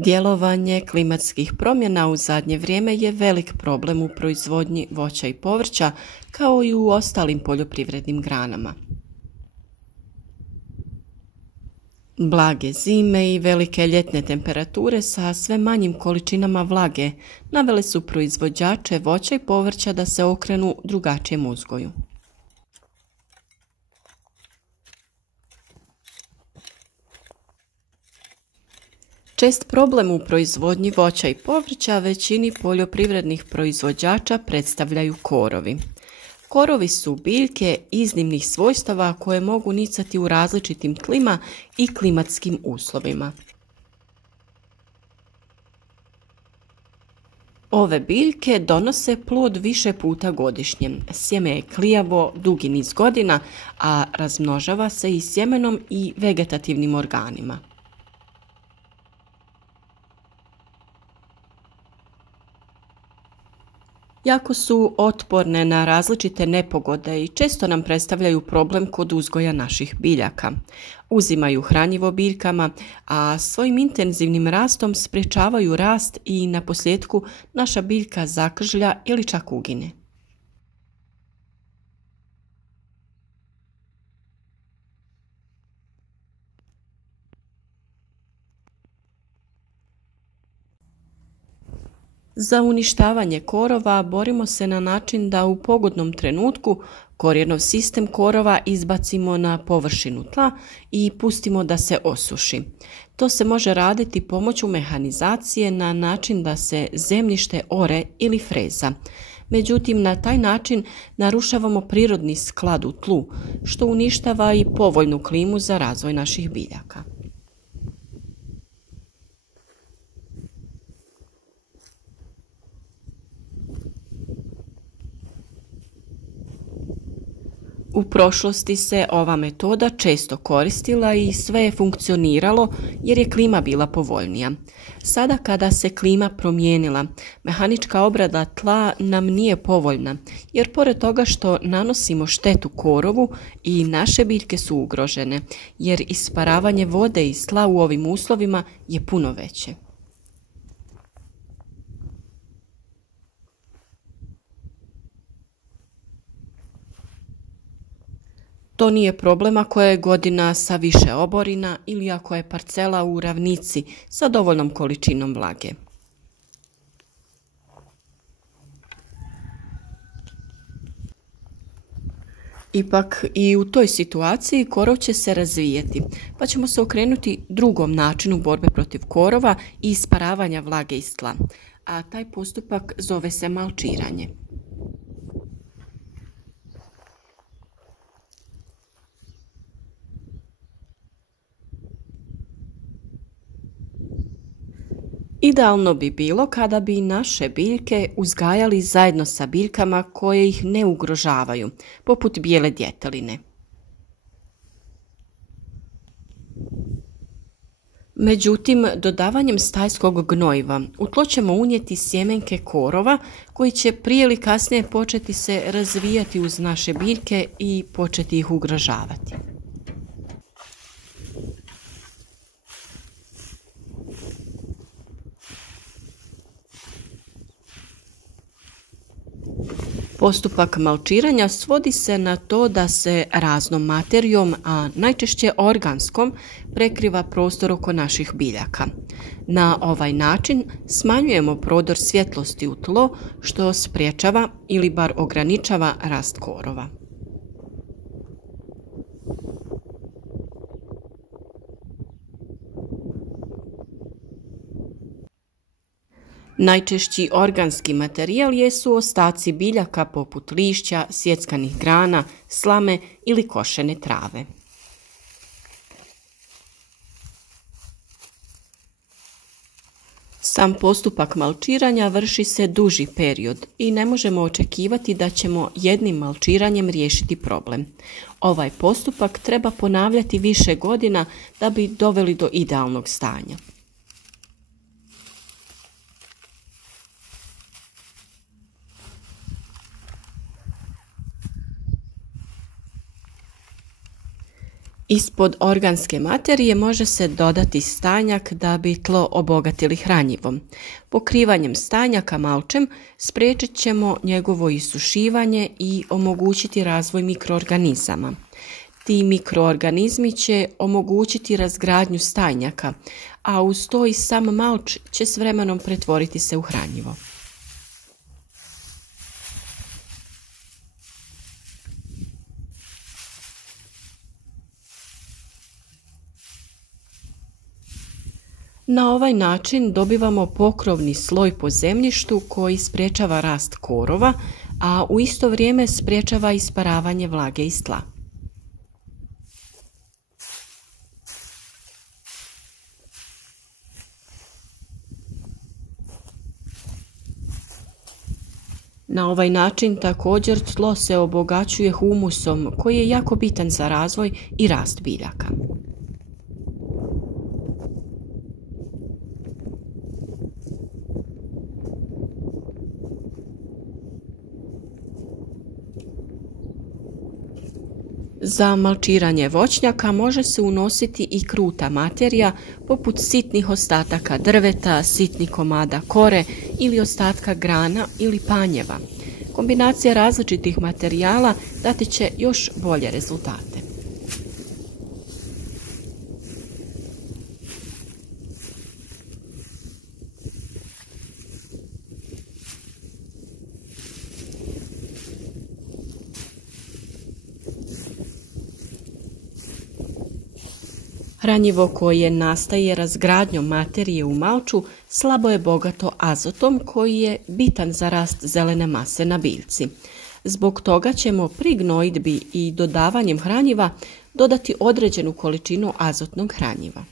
Djelovanje klimatskih promjena u zadnje vrijeme je velik problem u proizvodnji voća i povrća, kao i u ostalim poljoprivrednim granama. Blage zime i velike ljetne temperature sa sve manjim količinama vlage navele su proizvođače voća i povrća da se okrenu drugačijem uzgoju. Čest problem u proizvodnji voća i povrća većini poljoprivrednih proizvođača predstavljaju korovi. Korovi su biljke iznimnih svojstava koje mogu nicati u različitim tlima i klimatskim uslovima. Ove biljke donose plod više puta godišnje. Sjeme je klijavo dugi niz godina, a razmnožava se i sjemenom i vegetativnim organima. Jako su otporne na različite nepogode i često nam predstavljaju problem kod uzgoja naših biljaka. Uzimaju hranjivo biljkama, a svojim intenzivnim rastom sprječavaju rast i naposljetku naša biljka zakržlja ili čak ugine. Za uništavanje korova borimo se na način da u pogodnom trenutku korijenov sistem korova izbacimo na površinu tla i pustimo da se osuši. To se može raditi pomoću mehanizacije na način da se zemljište ore ili freza. Međutim, na taj način narušavamo prirodni sklad u tlu, što uništava i povoljnu klimu za razvoj naših biljaka. U prošlosti se ova metoda često koristila i sve je funkcioniralo jer je klima bila povoljnija. Sada kada se klima promijenila, mehanička obrada tla nam nije povoljna jer pored toga što nanosimo štetu korovu i naše biljke su ugrožene jer isparavanje vode iz tla u ovim uslovima je puno veće. To nije problem ako je godina sa više oborina ili ako je parcela u ravnici sa dovoljnom količinom vlage. Ipak i u toj situaciji korov će se razvijeti, pa ćemo se okrenuti drugom načinu borbe protiv korova i isparavanja vlage iz tla, a taj postupak zove se malčiranje. Idealno bi bilo kada bi naše biljke uzgajali zajedno sa biljkama koje ih ne ugrožavaju, poput bijele djeteline. Međutim, dodavanjem stajskog gnojiva u tlo ćemo unijeti sjemenke korova koji će prije ili kasnije početi se razvijati uz naše biljke i početi ih ugrožavati. Postupak malčiranja svodi se na to da se raznom materijom, a najčešće organskom, prekriva prostor oko naših biljaka. Na ovaj način smanjujemo prodor svjetlosti u tlo, što sprječava ili bar ograničava rast korova. Najčešći organski materijal jesu ostaci biljaka poput lišća, sjeckanih grana, slame ili košene trave. Sam postupak malčiranja vrši se duži period i ne možemo očekivati da ćemo jednim malčiranjem riješiti problem. Ovaj postupak treba ponavljati više godina da bi doveli do idealnog stanja. Ispod organske materije može se dodati stajnjak da bi tlo obogatili hranjivom. Pokrivanjem stajnjaka malčem spriječit ćemo njegovo isušivanje i omogućiti razvoj mikroorganizama. Ti mikroorganizmi će omogućiti razgradnju stajnjaka, a uz to i sam malč će s vremenom pretvoriti se u hranjivo. Na ovaj način dobivamo pokrovni sloj po zemljištu koji sprječava rast korova, a u isto vrijeme sprječava isparavanje vlage iz tla. Na ovaj način također tlo se obogaćuje humusom koji je jako bitan za razvoj i rast biljaka. Za malčiranje voćnjaka može se unositi i kruta materija poput sitnih ostataka drveta, sitnih komada kore ili ostatka grana ili panjeva. Kombinacija različitih materijala dati će još bolje rezultate. Hranjivo koje nastaje razgradnjom materije u malču slabo je bogato azotom koji je bitan za rast zelene mase na biljci. Zbog toga ćemo pri gnojidbi i dodavanjem hranjiva dodati određenu količinu azotnog hranjiva.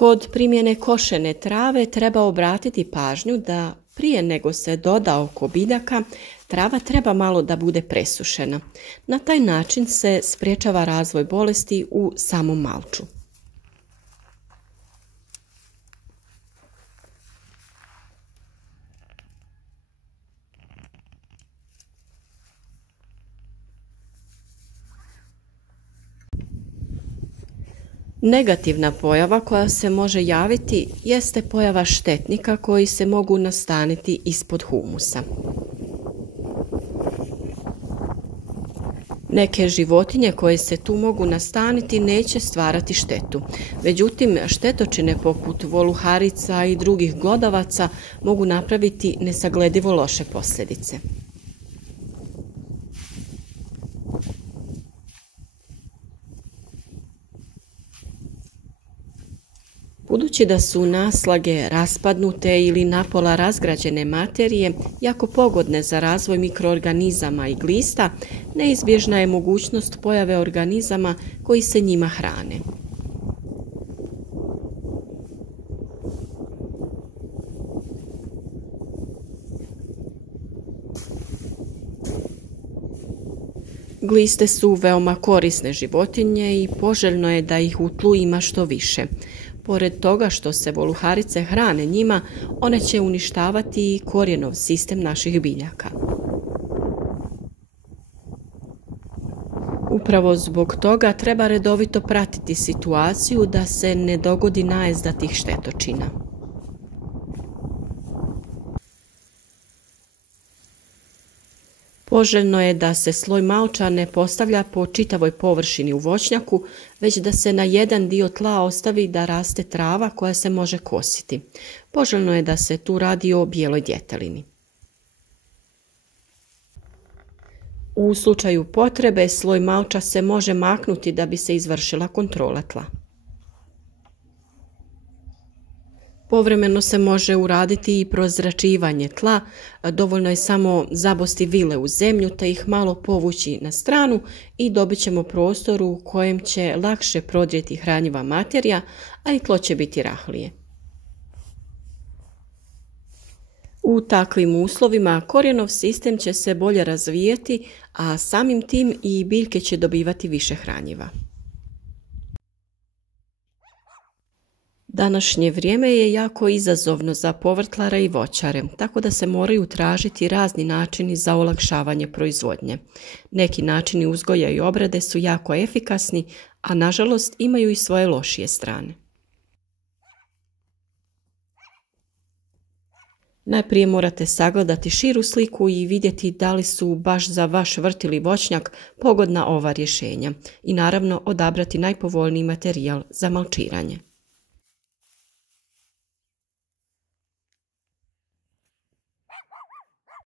Kod primjene košene trave treba obratiti pažnju da prije nego se doda oko biljaka, trava treba malo da bude presušena. Na taj način se sprječava razvoj bolesti u samom malču. Negativna pojava koja se može javiti jeste pojava štetnika koji se mogu nastaniti ispod humusa. Neke životinje koje se tu mogu nastaniti neće stvarati štetu. Međutim, štetočine poput voluharica i drugih glodavaca mogu napraviti nesagledivo loše posljedice. Budući da su naslage raspadnute ili napola razgrađene materije jako pogodne za razvoj mikroorganizama i glista, neizbježna je mogućnost pojave organizama koji se njima hrane. Gliste su veoma korisne životinje i poželjno je da ih u tlu ima što više. Pored toga što se voluharice hrane njima, one će uništavati i korijenov sistem naših biljaka. Upravo zbog toga treba redovito pratiti situaciju da se ne dogodi najezda tih štetočina. Poželjno je da se sloj malča ne postavlja po čitavoj površini u voćnjaku, već da se na jedan dio tla ostavi da raste trava koja se može kositi. Poželjno je da se tu radi o bijeloj djetelini. U slučaju potrebe sloj malča se može maknuti da bi se izvršila kontrola tla. Povremeno se može uraditi i prozračivanje tla, dovoljno je samo zabosti vile u zemlju te ih malo povući na stranu i dobit ćemo prostor u kojem će lakše prodrijeti hranjiva materija, a i tlo će biti rahlije. U takvim uslovima korijenov sistem će se bolje razvijeti, a samim tim i biljke će dobivati više hranjiva. Današnje vrijeme je jako izazovno za povrtlara i voćare, tako da se moraju tražiti razni načini za olakšavanje proizvodnje. Neki načini uzgoja i obrade su jako efikasni, a nažalost imaju i svoje lošije strane. Najprije morate sagledati širu sliku i vidjeti da li su baš za vaš vrt ili voćnjak pogodna ova rješenja i naravno odabrati najpovoljniji materijal za malčiranje.